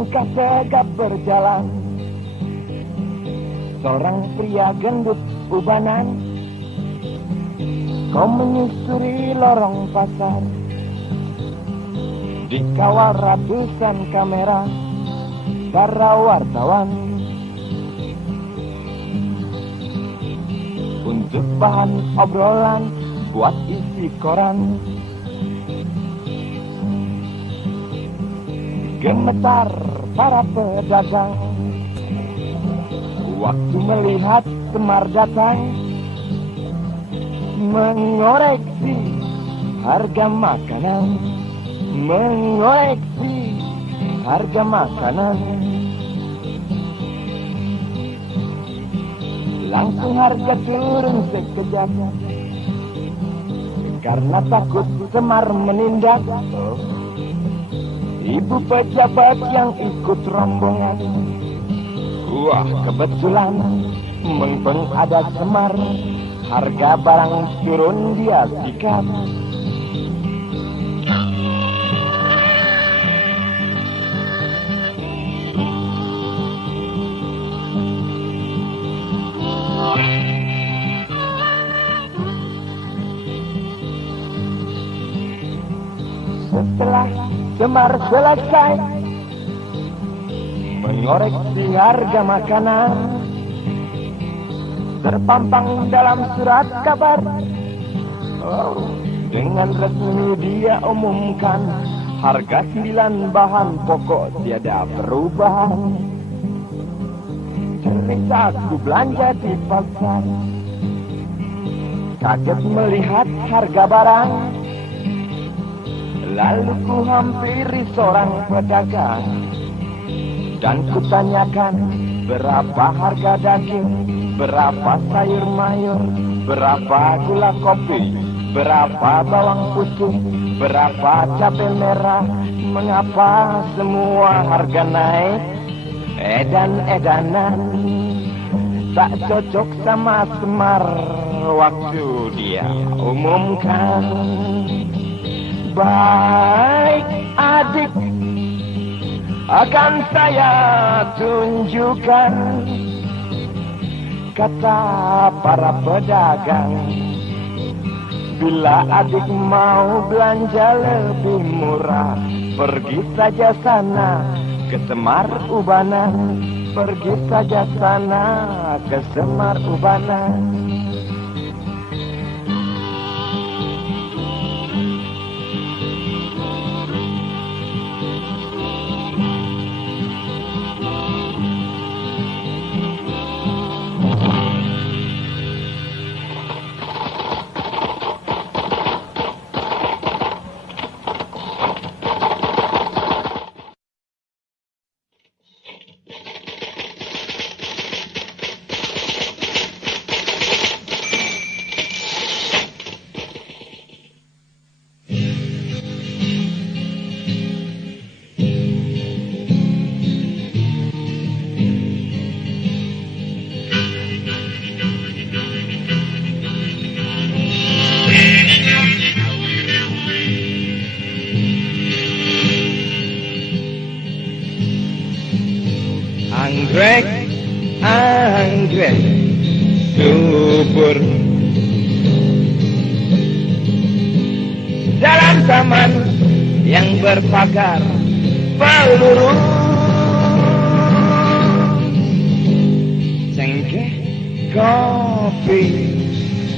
Langkah tegap berjalan seorang pria gendut ubanan. Kau menyusuri lorong pasar, dikawal ratusan kamera para wartawan. Untuk bahan obrolan buat isi koran. Gemetar para pedagang waktu melihat Semar datang, mengoreksi harga makanan, mengoreksi harga makanan. Langsung harga turun sekejap karena takut Semar menindak. Ibu pejabat yang ikut rombongan, wah kebetulan mumpung ada Semar, harga barang turun dia sikat. Setelah Semar selesai mengoreksi harga makanan, terpampang dalam surat kabar. Dengan resmi dia umumkan harga 9 bahan pokok tiada perubahan. Cerita aku belanja di pasar, kaget melihat harga barang. Lalu ku hampiri seorang pedagang dan kutanyakan berapa harga daging, berapa sayur mayur, berapa gula kopi, berapa bawang putih, berapa cabai merah. Mengapa semua harga naik? Edan-edanan tak cocok sama Semar waktu dia umumkan. Baik adik, akan saya tunjukkan, kata para pedagang. Bila adik mau belanja lebih murah, pergi saja sana ke Semar Ubanan. Pergi saja sana ke Semar Ubanan. Anggrek subur dalam taman yang berpagar peluru. Cengkeh, kopi,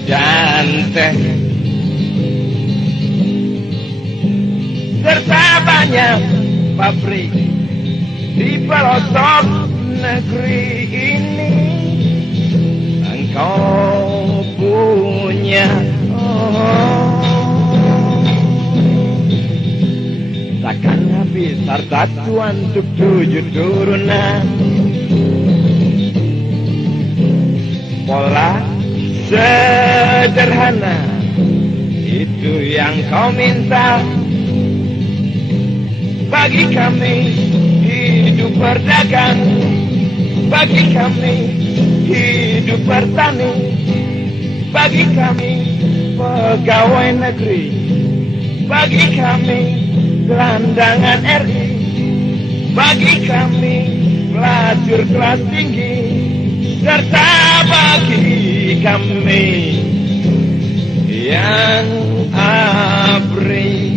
dan teh serta banyak pabrik di pelosok negeri ini. Engkau punya takkan habis harta tuan untuk 7 turunan. Pola sederhana itu yang kau minta. Bagi kami hidup berdagang, bagi kami hidup bertani, bagi kami pegawai negeri, bagi kami gelandangan RI, bagi kami pelacur kelas tinggi, serta bagi kami yang abri.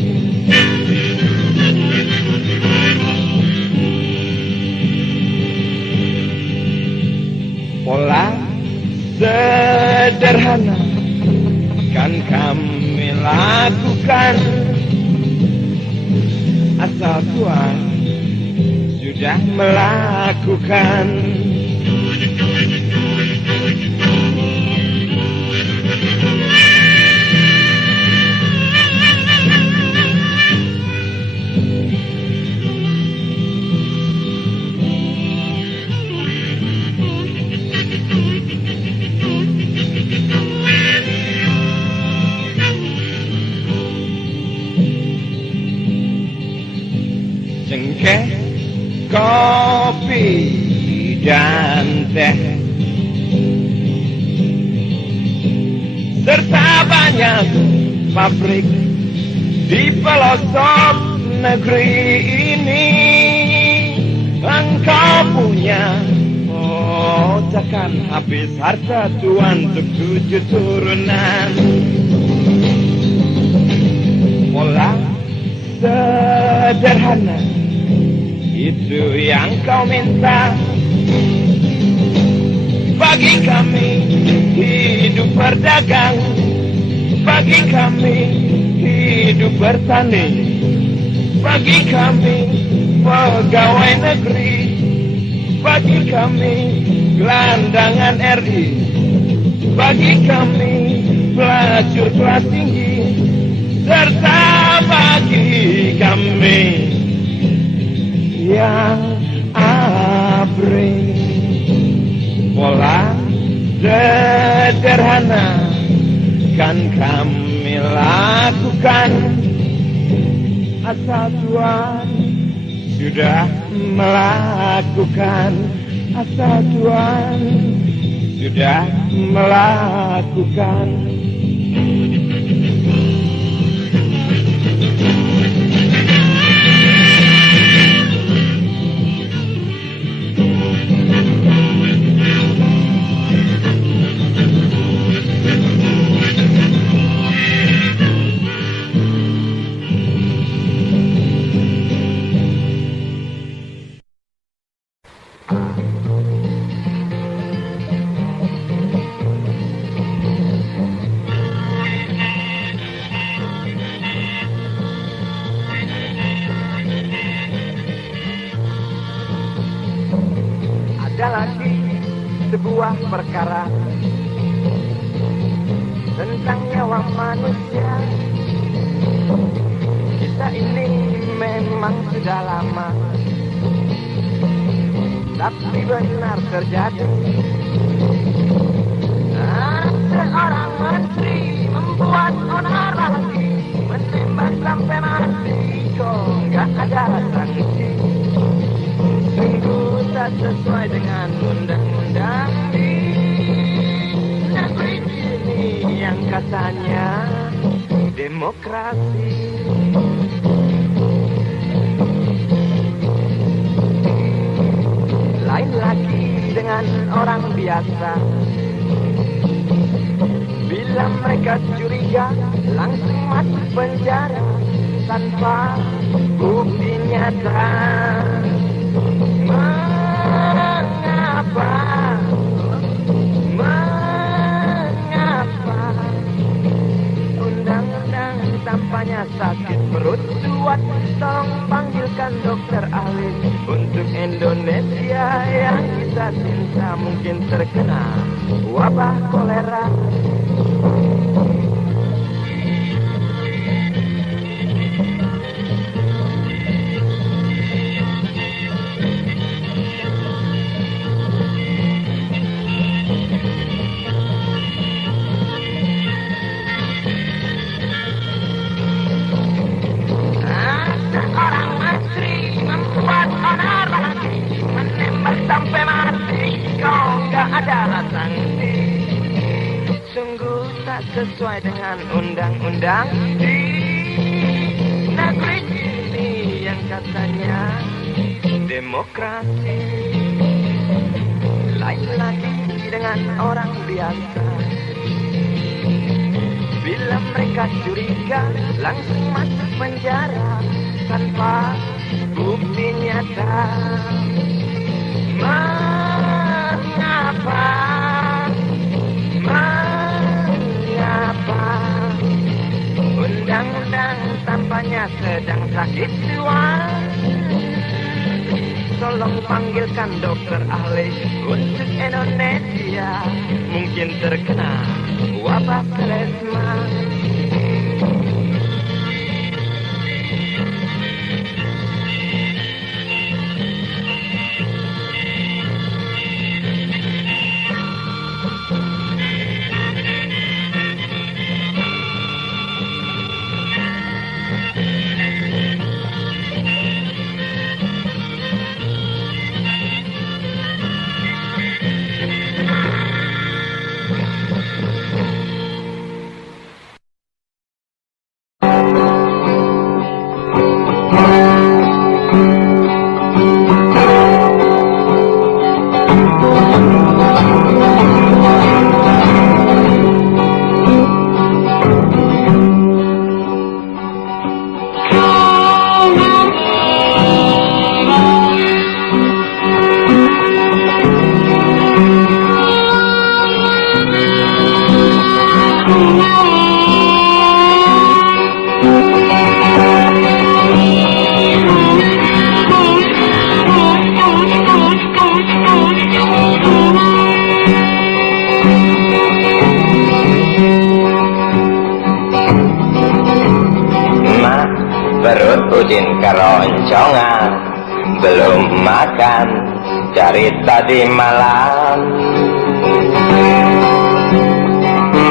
Pola sederhana kan kami lakukan, asal Tuhan sudah melakukan. Cengkeh, kopi, dan teh, serta banyak pabrik di pelosok negeri ini. Engkau punya, oh takkan habis harta Tuhan untuk 7 turunan. Pola sederhana itu yang kau minta, bagi kami hidup berdagang, bagi kami hidup bertani, bagi kami pegawai negeri, bagi kami gelandangan RI, bagi kami pelacur kelas tinggi, serta bagi kami yang abri. Pola sederhana kan kami lakukan, asal Tuhan sudah melakukan, asal Tuhan sudah melakukan. Ada lagi sebuah perkara tentang nyawa manusia. Kita ini memang sudah lama, tapi benar terjadi. Seorang menteri membuat onar lagi, menembak sampai mati, kok gak ada sanksi. Sungguh tak sesuai dengan undang-undang di negeri ini yang katanya demokrasi. Lain lagi dengan orang biasa, bila mereka curiga langsung masuk penjara tanpa bukti nyata. Mengapa undang-undang tampaknya sakit perut? Tuan, tolong panggilkan dokter ahli. Untuk Indonesia yang kita cinta mungkin terkena wabah kolera. Sungguh tak sesuai dengan undang-undang di negeri ini yang katanya Demokrasi lain lagi dengan orang biasa. Bila mereka curiga, langsung masuk penjara tanpa bukti nyata. Mengapa? Mengapa? Undang-undang tampaknya sedang sakit jiwa. Tolong panggilkan dokter ahli untuk Indonesia. Mungkin terkena wabah plasma. Perut Udin keroncongan, belum makan dari tadi malam.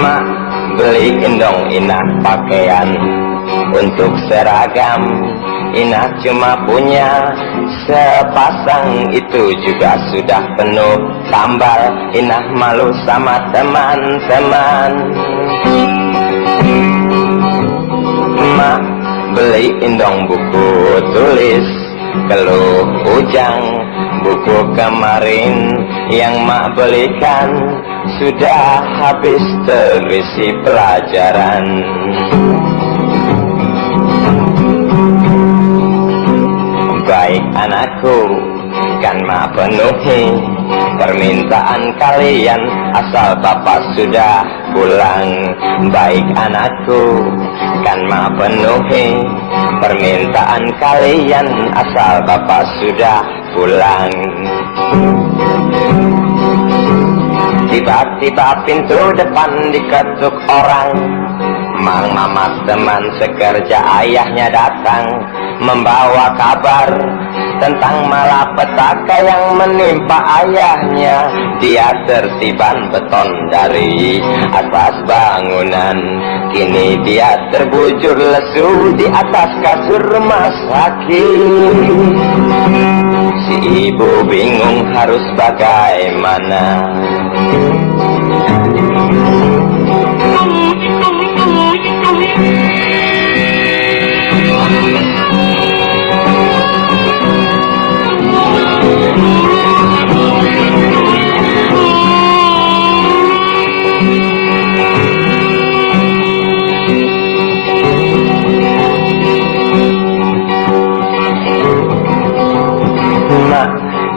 Mak beli gendong Inah pakaian untuk seragam. Inah cuma punya sepasang, itu juga sudah penuh tambal. Inah malu sama teman-teman. Mak beli indong buku tulis keluh ujang. Buku kemarin yang mak belikan sudah habis terisi pelajaran. Baik anakku, kan mak penuhi permintaan kalian asal bapak sudah pulang. Baik anakku, kan mak penuhi permintaan kalian asal bapak sudah pulang. Tiba-tiba pintu depan diketuk orang. Mang Mamat teman sekerja ayahnya datang membawa kabar tentang malapetaka yang menimpa ayahnya. Dia tertiban beton dari atas bangunan. Kini dia terbujur lesu di atas kasur rumah sakit. Si ibu bingung harus bagaimana.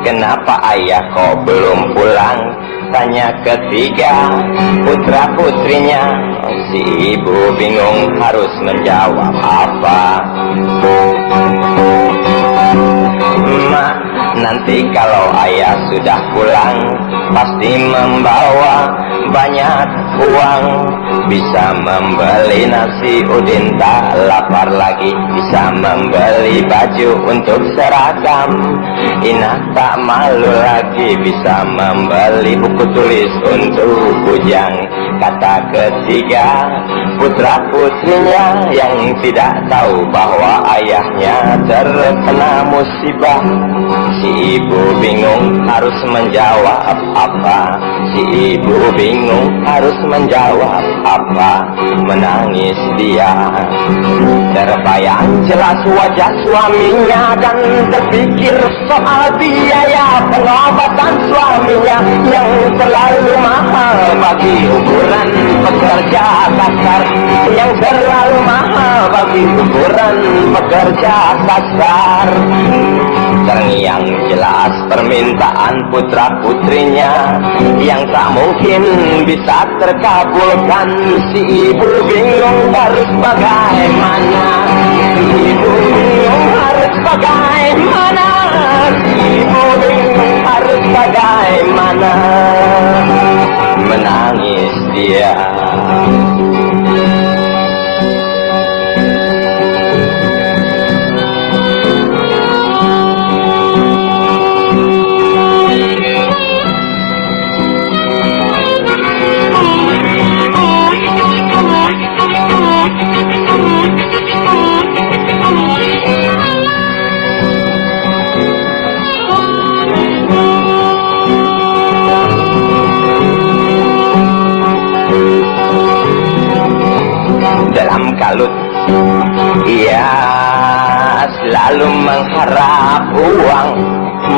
Kenapa ayah kok belum pulang? Tanya ketiga putra putrinya. Si ibu bingung harus menjawab apa. Mak, nanti kalau ayah sudah pulang pasti membawa banyak uang. Bisa membeli nasi Udin tak lapar lagi. Bisa membeli baju untuk seragam. Inah tak malu lagi. Bisa membeli buku tulis untuk bujang. Kata ketiga putra putrinya yang tidak tahu bahwa ayahnya terkena musibah. Si ibu bingung harus menjawab apa. apa? Si ibu bingung harus menjawab apa, menangis dia. Terbayang jelas wajah suaminya dan terpikir soal biaya pengobatan suaminya yang terlalu mahal bagi ukuran pekerja kasar, yang terlalu mahal bagi ukuran pekerja kasar. Terngiang jelas permintaan putra-putrinya yang tak mungkin bisa terkabulkan. Si ibu bingung harus bagaimana, si ibu bingung harus bagaimana, si ibu bingung harus bagaimana, menangis dia. Dalam kalut ia selalu mengharap uang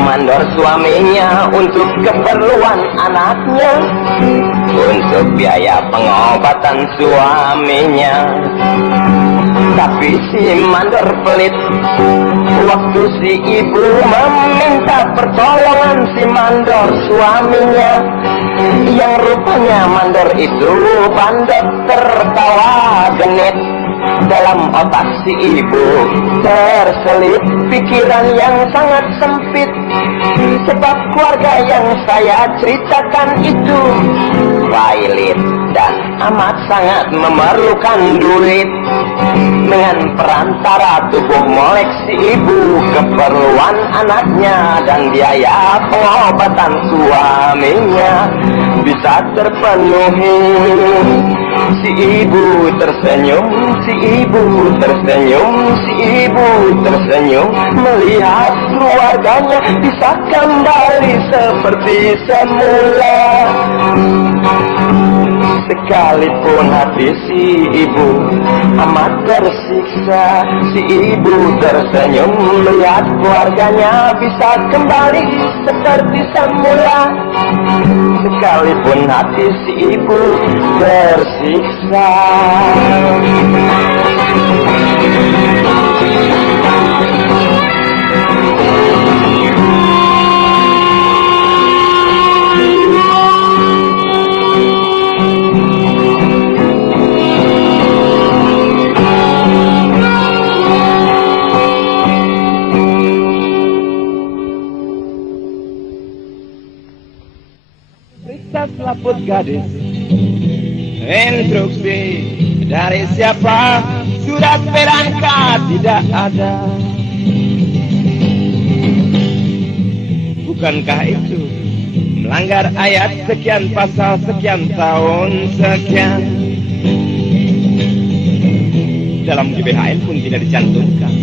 mandor suaminya untuk keperluan anaknya, untuk biaya pengobatan suaminya. Tapi si mandor pelit. Waktu si ibu meminta pertolongan si mandor suaminya, yang rupanya mandor itu bandot tertawa genit. Dalam otak si ibu terselip pikiran yang sangat sempit, sebab keluarga yang saya ceritakan itu violet dan amat sangat memerlukan duit. Dengan perantara tubuh molek si ibu, keperluan anaknya dan biaya pengobatan suaminya bisa terpenuhi. Si ibu tersenyum, si ibu tersenyum, si ibu tersenyum melihat keluarganya bisa kembali seperti semula. Sekalipun hati si ibu amat tersiksa, si ibu tersenyum melihat keluarganya bisa kembali seperti semula. Sekalipun hati si ibu tersiksa. Selaput gadis, instruksi dari siapa? Surat berangkat tidak ada. Bukankah itu melanggar ayat sekian, pasal sekian, tahun sekian? Dalam GBHN pun tidak dicantumkan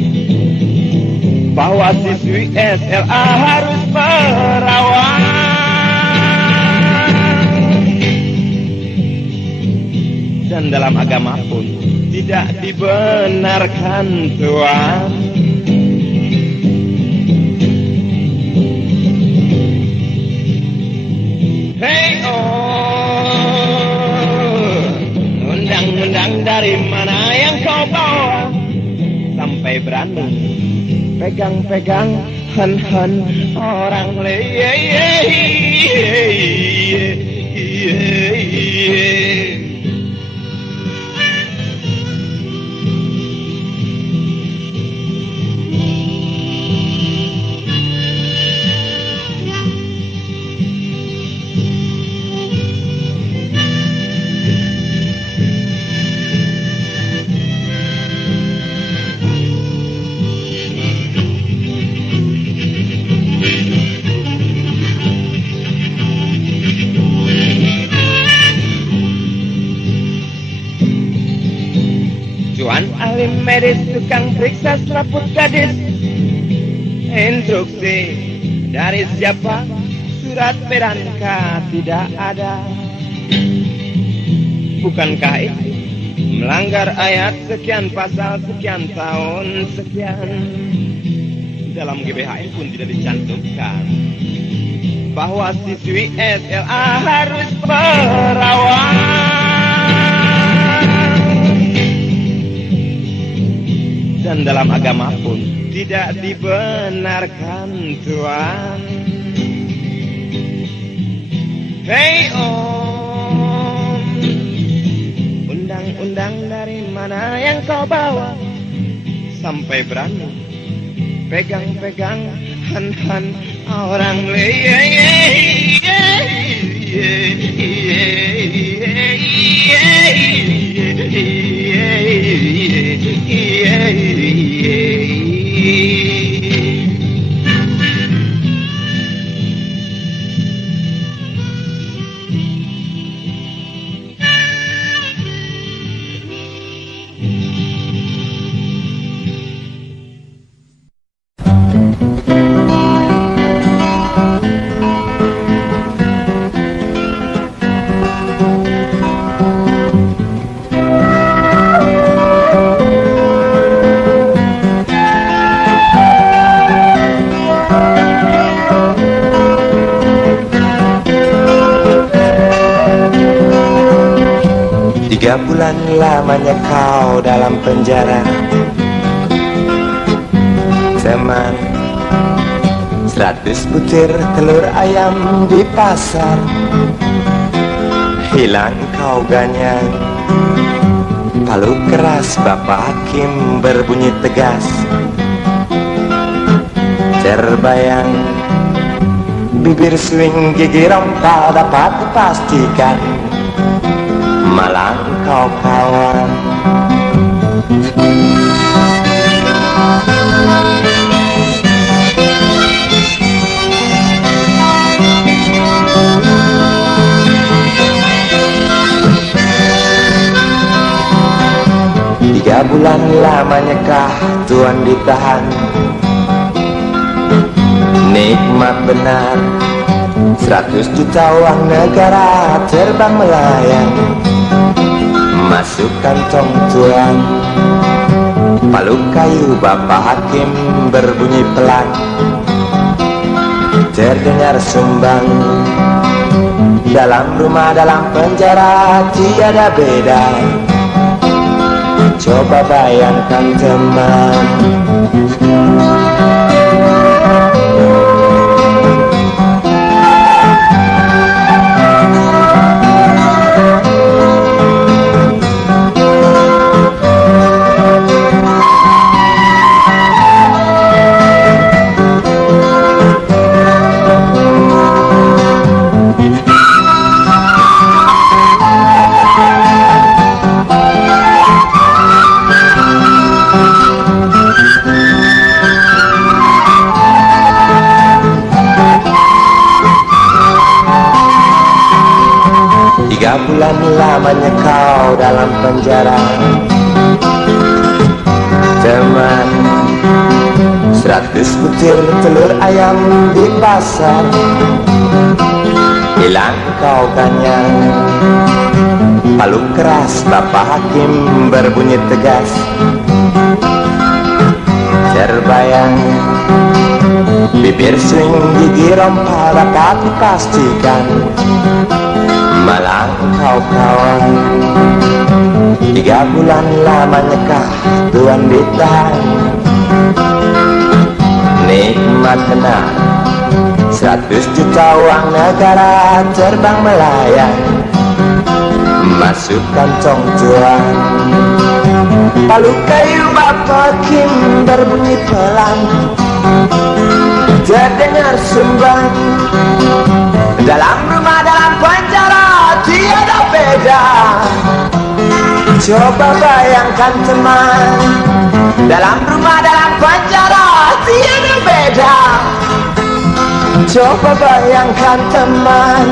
bahwa siswi SLA harus merawat. Dan dalam agama pun tidak dibenarkan, Tuhan. Hey oh, undang-undang dari mana yang kau bawa sampai berani pegang-pegang hen-hen orang Tuan ahli medis tukang periksa selaput gadis, instruksi dari siapa? surat Peranka tidak ada. Bukankah itu melanggar ayat sekian pasal sekian tahun sekian? Dalam GBHN pun tidak dicantumkan bahwa siswi SLA harus perawat. Dan dalam agama pun tidak dibenarkan, Tuan. Hei Om, undang-undang dari mana yang kau bawa sampai berani pegang-pegang han-han orang Tiga bulan lamanya kau dalam penjara, teman. 100 butir telur ayam di pasar, hilang kau ganyang. Palu keras Bapak Hakim berbunyi tegas, terbayang bibir swing gigi rompal dapat dipastikan. Malang kau kawan. Tiga bulan lamanya kah Tuan ditahan. Nikmat benar, 100 juta uang negara terbang melayang masuk kantong Tuan. Palu kayu Bapak Hakim berbunyi pelan, terdengar sumbang. Dalam rumah dalam penjara tiada beda. Coba bayangkan teman, bulan lamanya kau dalam penjara, teman. 100 butir telur ayam di pasar, hilang kau ganyang. Palu keras Bapak Hakim berbunyi tegas, terbayang bibir swing gigi rompal dapat dipastikan. Malang kau kawan. 3 bulan lamanya kah Tuan ditahan. Nikmat benar, 100 juta uang negara terbang melayang masuk kantong Tuan. Palu kayu Bapak Hakim berbunyi pelan, terdengar sumbang. Dalam rumah dalam penjara tiada beda. Coba bayangkan teman, dalam rumah dalam penjara tiada beda. Coba bayangkan teman.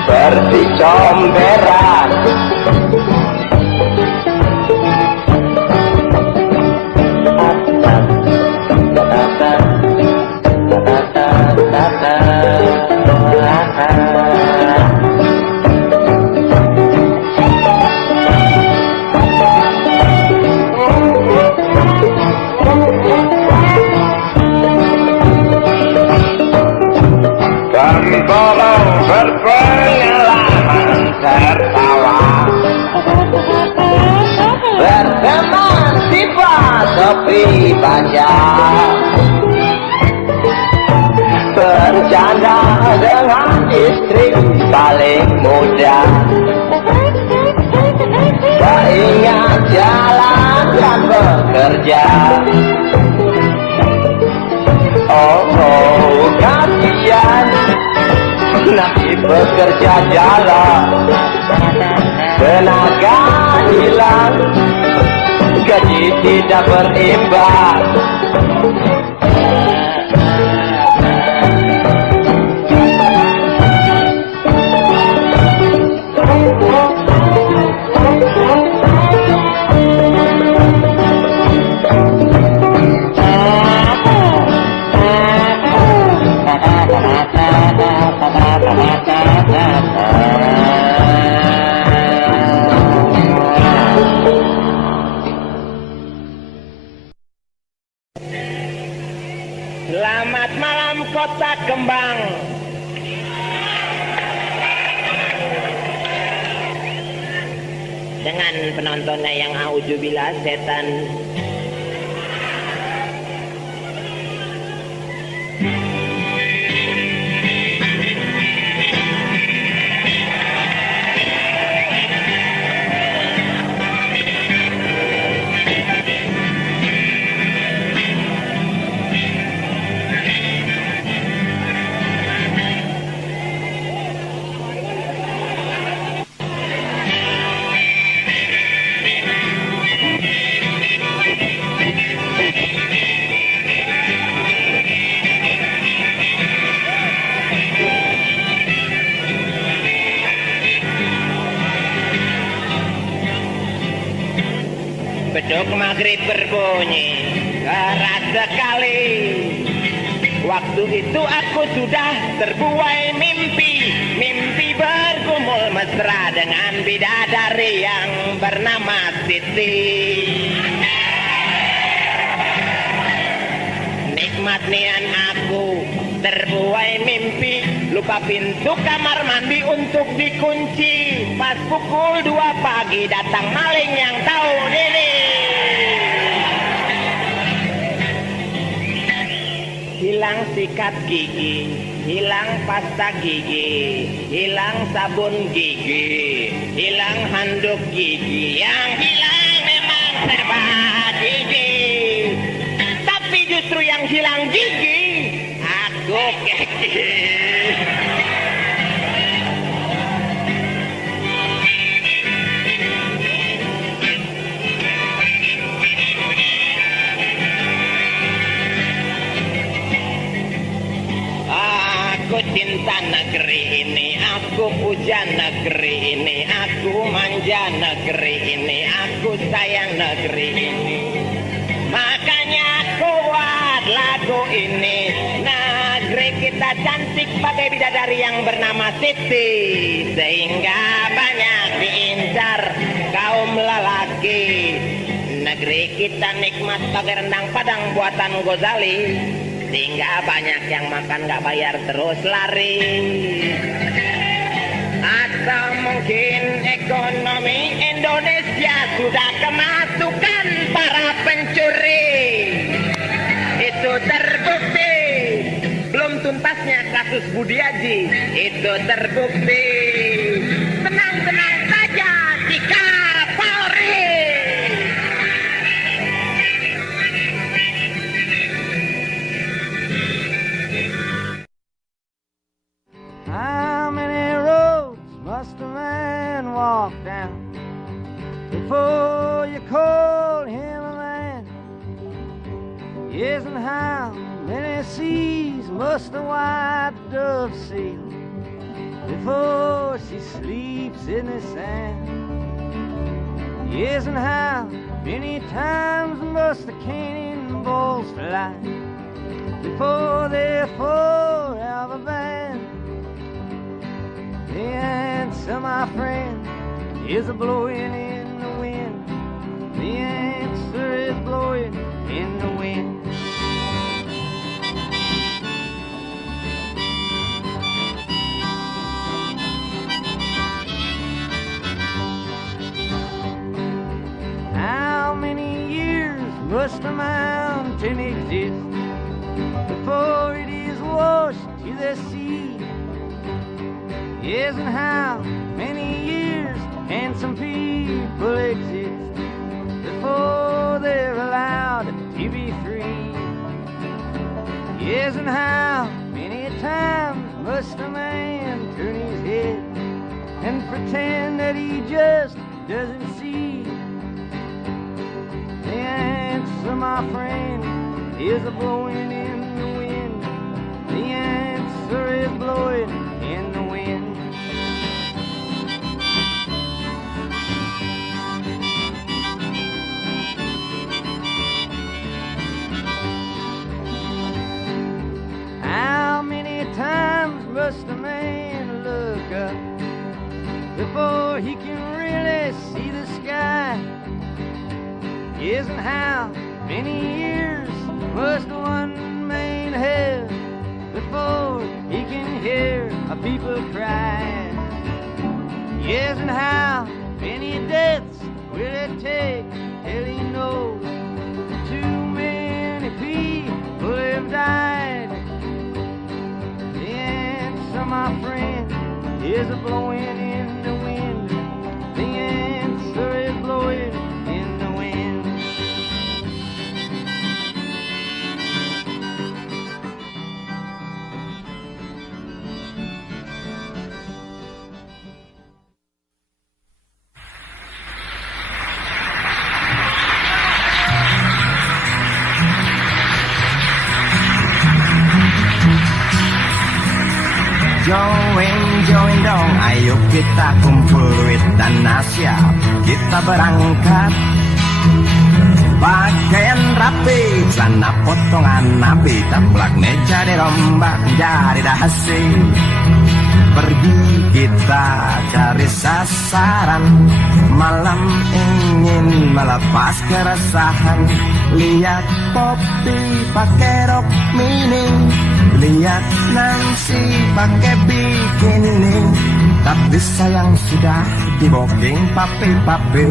seperti comberan. Pemborong berpengalaman tertawa, berteman sifat Sofi Banja, bercanda dengan istri paling muda, tak ingat jalan dan bekerja. Oh, kasihan nanti bekerja jalan, tenaga hilang, gaji tidak berimbang. Selamat malam Kota Kembang. Dengan penontonnya yang auzubillah setan. Beduk maghrib berbunyi keras sekali. Waktu itu aku sudah terbuai mimpi, mimpi bergumul mesra dengan bidadari yang bernama Siti. Nikmat nian aku terbuai mimpi, lupa pintu kamar mandi untuk dikunci. Pas pukul 2 pagi datang maling yang tahu diri. Hilang sikat gigi, hilang pasta gigi, hilang sabun gigi, hilang handuk gigi. Yang hilang memang serba gigi, tapi justru yang hilang gigi aku keki. Aku cinta negeri ini, aku puja negeri ini, aku manja negeri ini, aku sayang negeri ini. Makanya aku buat lagu ini. Negeri kita cantik bagai bidadari yang bernama Siti, sehingga banyak diincar kaum lelaki. Negeri kita nikmat bagai rendang Padang buatan Ghazali, sehingga banyak yang makan gak bayar terus lari. Atau mungkin ekonomi Indonesia sudah kemasukan para pencuri. Itu terbukti. Belum tuntasnya kasus Budiaji, itu terbukti. Tenang-tenang saja jika Polri. How many roads must a man walk down before you call him a man? Yes, and how many seas must a white dove sail before she sleeps in the sand. Yes, and how many times must the cannonballs fly before they're full of a band? The answer, my friend, is a blowing in the wind. The answer is blowing in the wind. How many years must a mountain exist before it is washed to the sea? Yes, and how many years can some people exist before they're allowed to be free? Yes, and how many times must a man turn his head and pretend that he just doesn't see? The answer, my friend, is a blowing in the wind. The answer is blowing in the wind. How many times must a man look up before he can really see the sky? Yes, and how many years must one man have before he can hear a people cry? Yes, and how many deaths will it take till he knows too many people have died? The answer, my friend, is a blowing in the wind. The answer is blowing in the wind. Join dong, ayo kita kumpul duit dan siap kita berangkat. Pakaian rapi, celana potongan nabi, taplak meja dirombak jadi dahasi. Pergi kita cari sasaran, malam ingin melepas keresahan. Lihat Poppy pakai rok mini, lihat Nancy pakai bikini, tapi sayang sudah di booking papi-papi.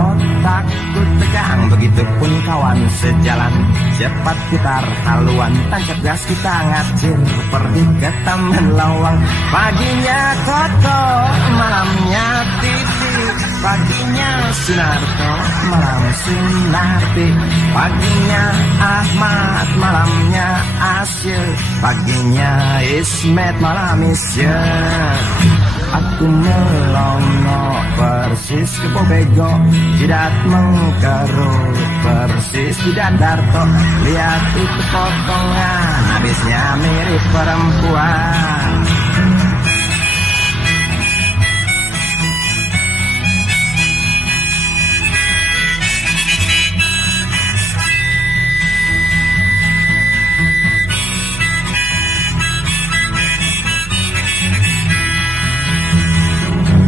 Otakku tegang, begitupun kawan sejalan. Cepat putar haluan, tancap gas kita ngacir, pergi ke taman lawang. Paginya Koko, malamnya Titi, paginya Sunarto, malam Sunarti, paginya Ahmad, malamnya Asyik, paginya Ismet, malam Isyek. Aku melongo persis ke Bobego, jidat mengkerut persis di Darto. Lihat itu potongan, habisnya mirip perempuan.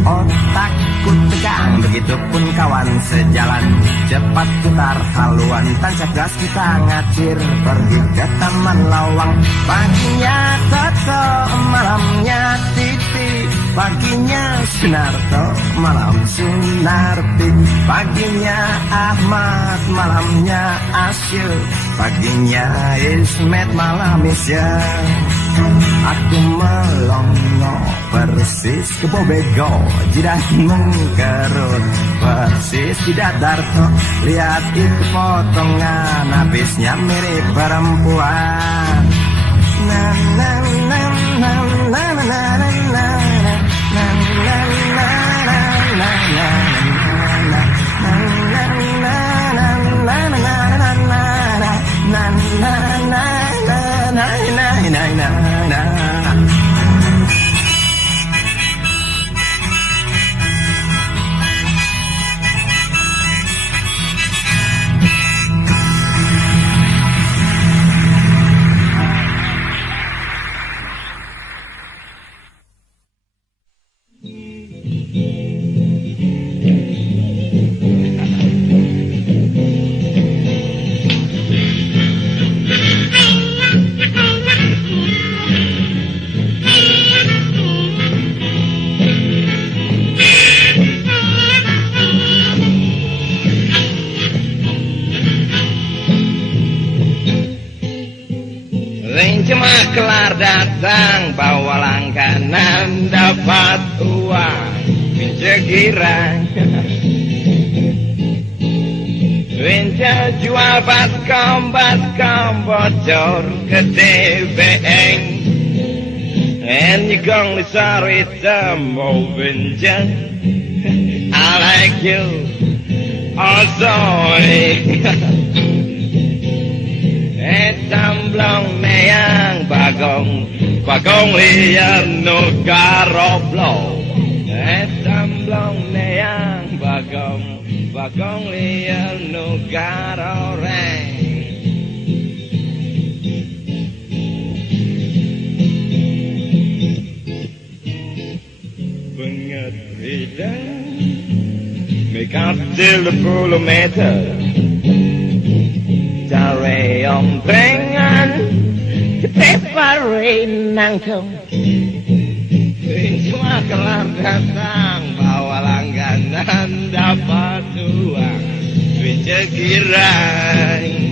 Otakku tegang, begitupun kawan sejalan. Cepat putar haluan, tancap gas kita ngacir, pergi ke taman lawang. Paginya Toto, malamnya Titi, paginya Sunarto, malam Sunarti, paginya Ahmad, malamnya Asyik, paginya Ismet, malam Isyek. Aku melongo persis kebobego, jidah mengkerut persis tidak darto. Lihat itu potongan, habisnya mirip perempuan. Na na na na na na na na na na na. Cuma kelar datang bawa langganan dapat uang pincegirang. Winca jual baskom bocor ke DBN. And you gonna sorry mau winca. I like you also. Tamblong neyang bagong liar no garoblo. Tamblong neyang bagong liar no garoreng. Bengat hidan mekat 30 meter. Cari omprengan cepeparin nangkong. Cuma kelar datang bawa langganan dapat uang pincegirang.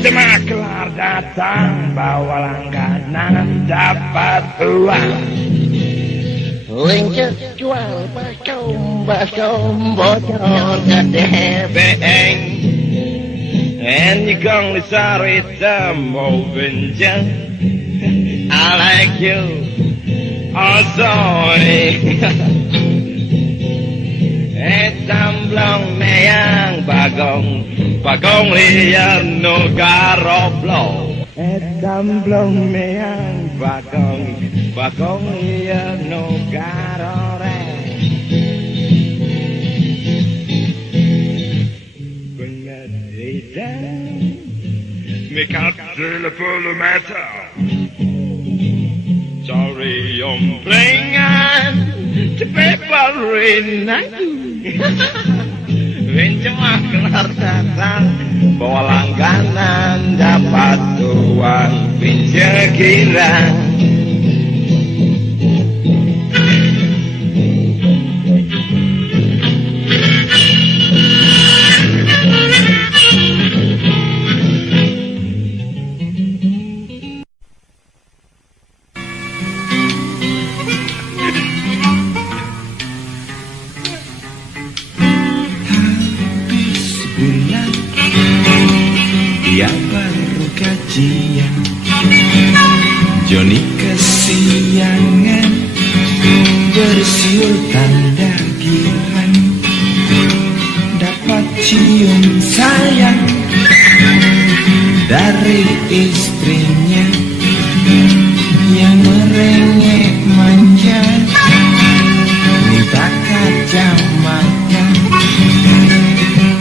Cuma kelar datang bawa langganan dapat uang. Winca jual baskom bocor ke DBN. And you gonna sorry mau winca. I like you also. Tamblong neyang bagong liar no garoblo. Tamblong neyang bagong liar no garoreng. Bengat hidan mekat 30 meter. Cari omprengan cepeparin nangkong. Cuma kelar datang bawa langganan dapat uang pincegirang. Dia baru gajian, Johnny kesiangan, bersiul tanda giran, dapat cium sayang dari istrinya yang merengek manja, minta kacamata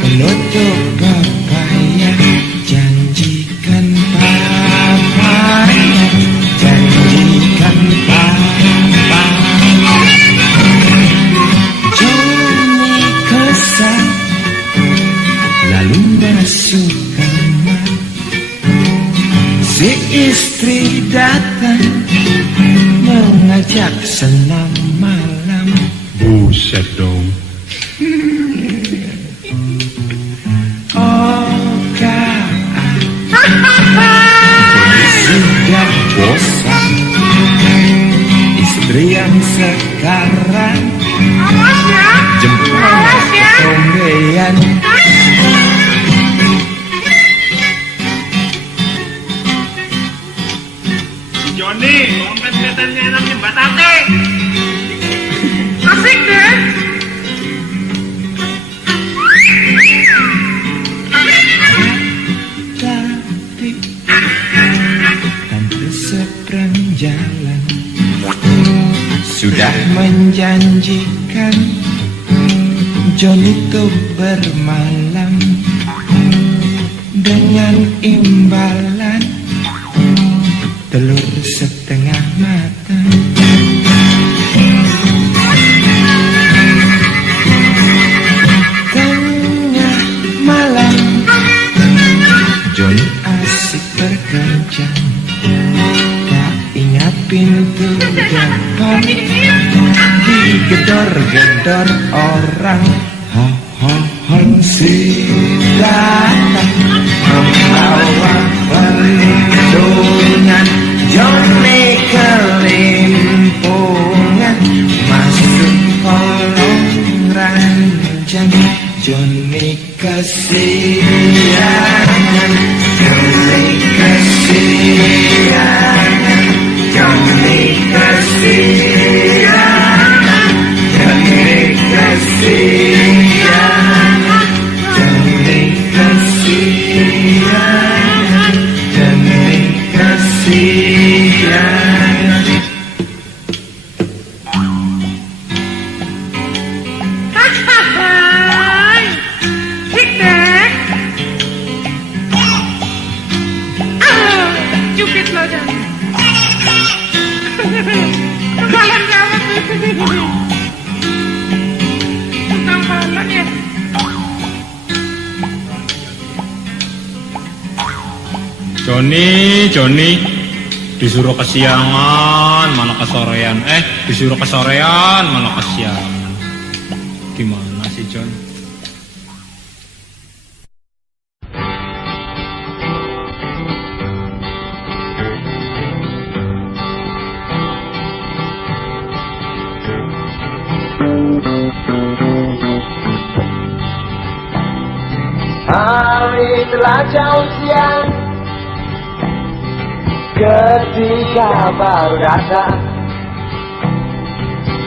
penutup kepaya, janjikan papa malam. Buset dong. Oh Kak, sudah bosan istri yang sekarang jempol ketombean. Joni, dompet katanya enaknya Mbak Tate. Asik deh. Tapi tante seberang jalan sudah menjanjikan Johnny tuh bermalam dengan imbalan telur setengah matang. Tengah malam Johnny asik berkencan, tak ingat pintu depan digedor-gedor orang. Ho ho ho si datang membawa perlindungan. Johnny kelimpungan masuk kolong ranjang. Johnny kesiangan, Johnny kesiangan, Johnny kesiangan, Johnny kesiangan, Johnny kesiangan, Johnny kesiangan. Hai, asik deh. Cupid lo dah. Kalian jawab. Tentang kalian ya. Joni, disuruh kesiangan, mana kesorean. Disuruh kesorean, mana kesiangan. Gimana sih, John? Hari telah jauh siang ketika baru datang.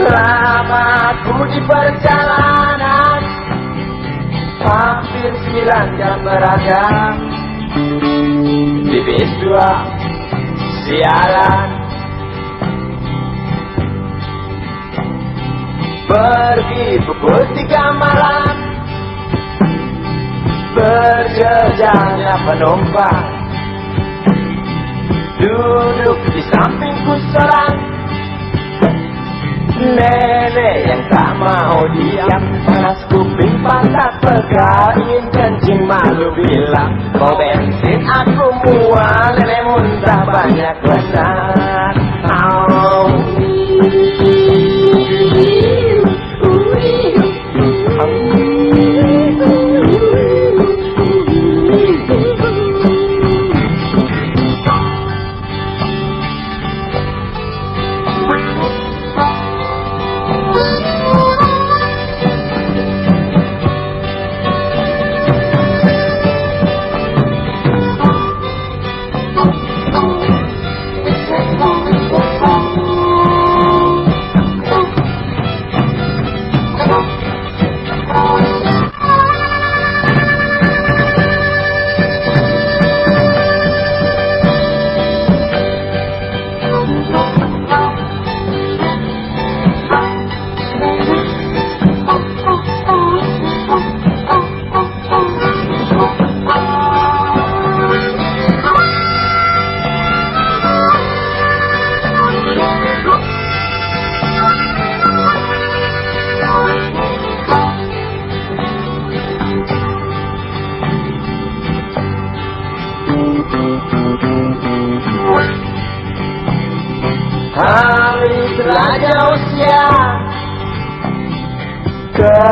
Selamaku di perjalanan hampir 9 jam beragam di bis 2 sialan. Pergi pukul 3 malam, berjejaknya penumpang duduk di sampingku seorang nenek yang tak mau diam. Panas kuping patah pegal, ingin kencing malu bilang mau bensin aku mual, nenek muntah banyak benar.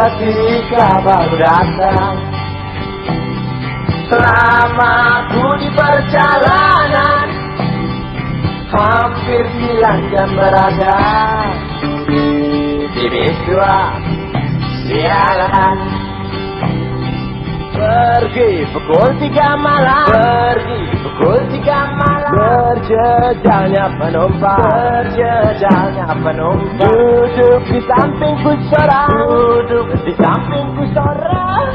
ketika baru datang. Selama ku di perjalanan, hampir 9 jam berada di bis 2 sialan. Pergi pukul 3 malam, pergi pukul 3 malam. Berjejalnya penumpang, berjejalnya penumpang. Duduk di sampingku seorang, duduk di sampingku seorang.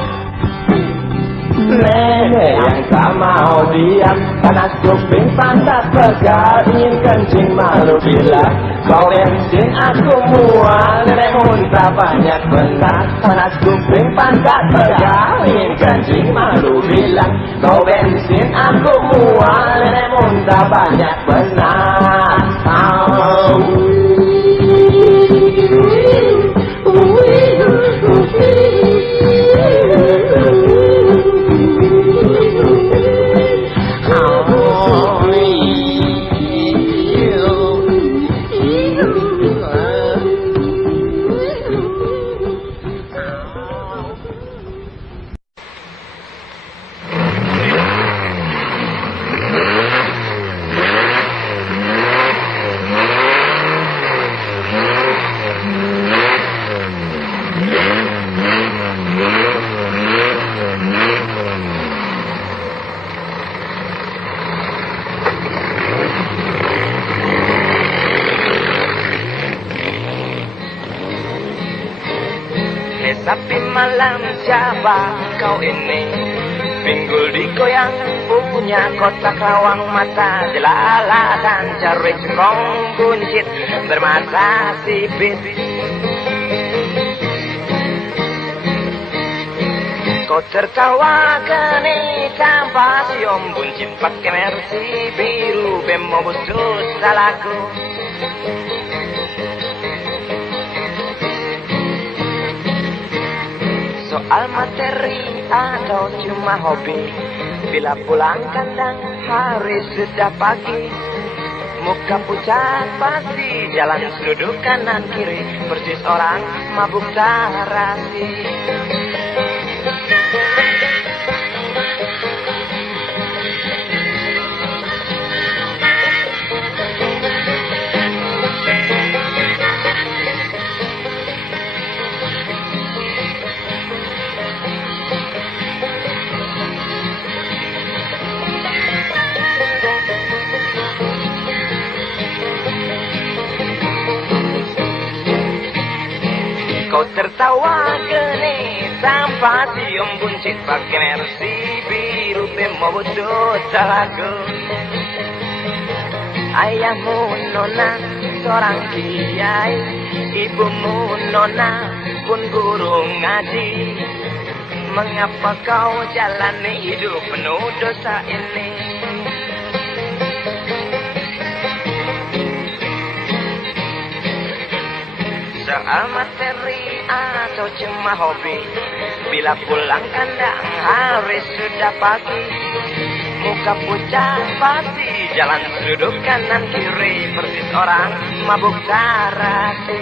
Nenek yang tak mau diam, panas kuping pantat pegal, ingin kencing malu bilang kau bensin aku mual. Nenek muntah banyak benar, panas kuping pantat pegal, ingin kencing malu bilang kau bensin aku mual. Nenek muntah banyak benar. Tapi malam siapa kau ini? Pinggul digoyang, punya kotak lawang mata jelalatan, cari cengkong buncit bermata sipit. Kau tertawa kini tanpa siom, buncit pakai mercy biru, bemo busuk salahku. Soal materi atau cuma hobi, bila pulang kandang hari sudah pagi. Muka pucat pasti, jalan sudut kanan kiri, persis orang mabuk tarasi. Kau tertawa geni tanpa cium, buncit pakai mercy biru, bemo bodoh salaku. Ayahmu nona seorang kiai, ibumu nona pun guru ngaji. Mengapa kau jalani hidup penuh dosa ini? Soal materi atau cuma hobi, bila pulang kandang hari sudah pagi. Muka pucat pasti, jalan sudut kanan kiri, persis orang mabuk tarasi.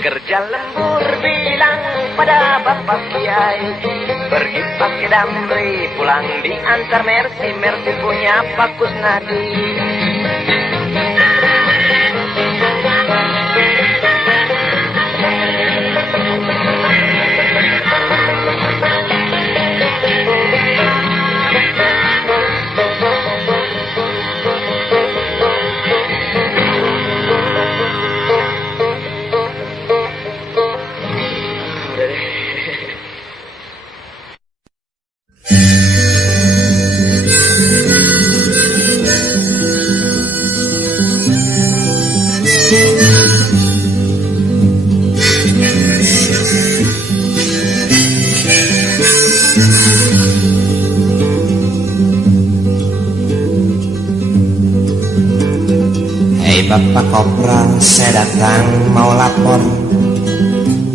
Kerja lembur bilang pada bapak kiai, pergi pakai damri, pulang diantar mercy, mercy punya Pak Kusnadi. Bapak Kopral, saya datang mau lapor.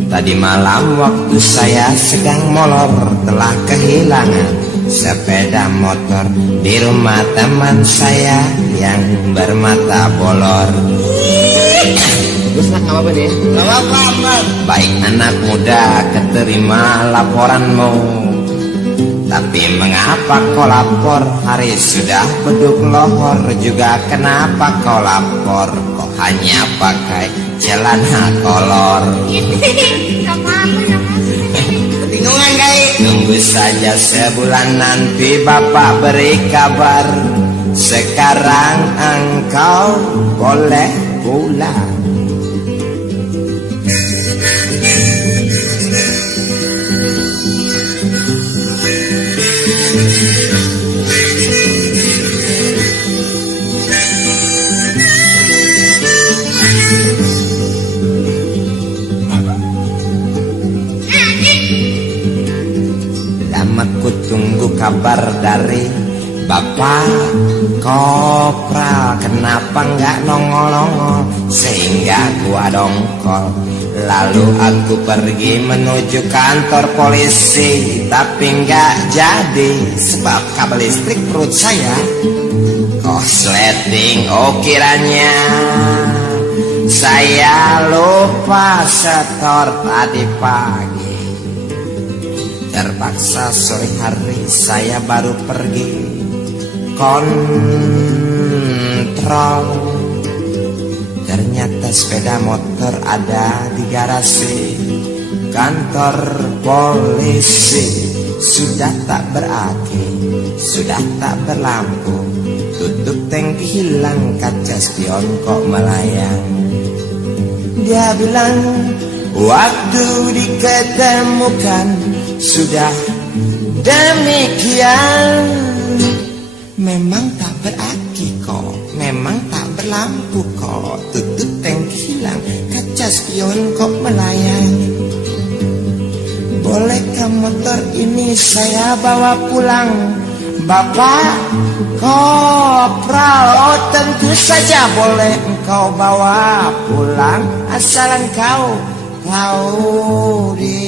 Tadi malam waktu saya sedang molor, telah kehilangan sepeda motor di rumah teman saya yang bermata bolor. Terus nak apa nih? Gak apa-apa. Baik anak muda, keterima laporanmu. Tapi mengapa kau lapor? Hari sudah beduk lohor. Juga kenapa kau lapor? Kok hanya pakai celana kolor? Gak apa-apa ya mas. Kebingungan guys. Tunggu saja sebulan nanti bapak beri kabar. Sekarang engkau boleh pulang. Lama ku tunggu kabar dari Bapak Kopral. Kenapa nggak nongol-nongol sehingga gua dongkol. Lalu aku pergi menuju kantor polisi, tapi nggak jadi sebab kabel listrik perut saya korsleting. Oh kiranya saya lupa setor tadi pagi. Terpaksa sore hari saya baru pergi kontrol. Ternyata sepeda motor ada di garasi kantor polisi. Sudah tak beraki, sudah tak berlampu, tutup tangki hilang, kaca spion kok melayang. Dia bilang waktu diketemukan sudah demikian. Memang tak beraki kok, memang tak berlampu kok, tutup tangki hilang, kaca spion kok melayang. Bolehkah motor ini saya bawa pulang, Bapak Kopral? Oh tentu saja boleh engkau bawa pulang, asal engkau tahu di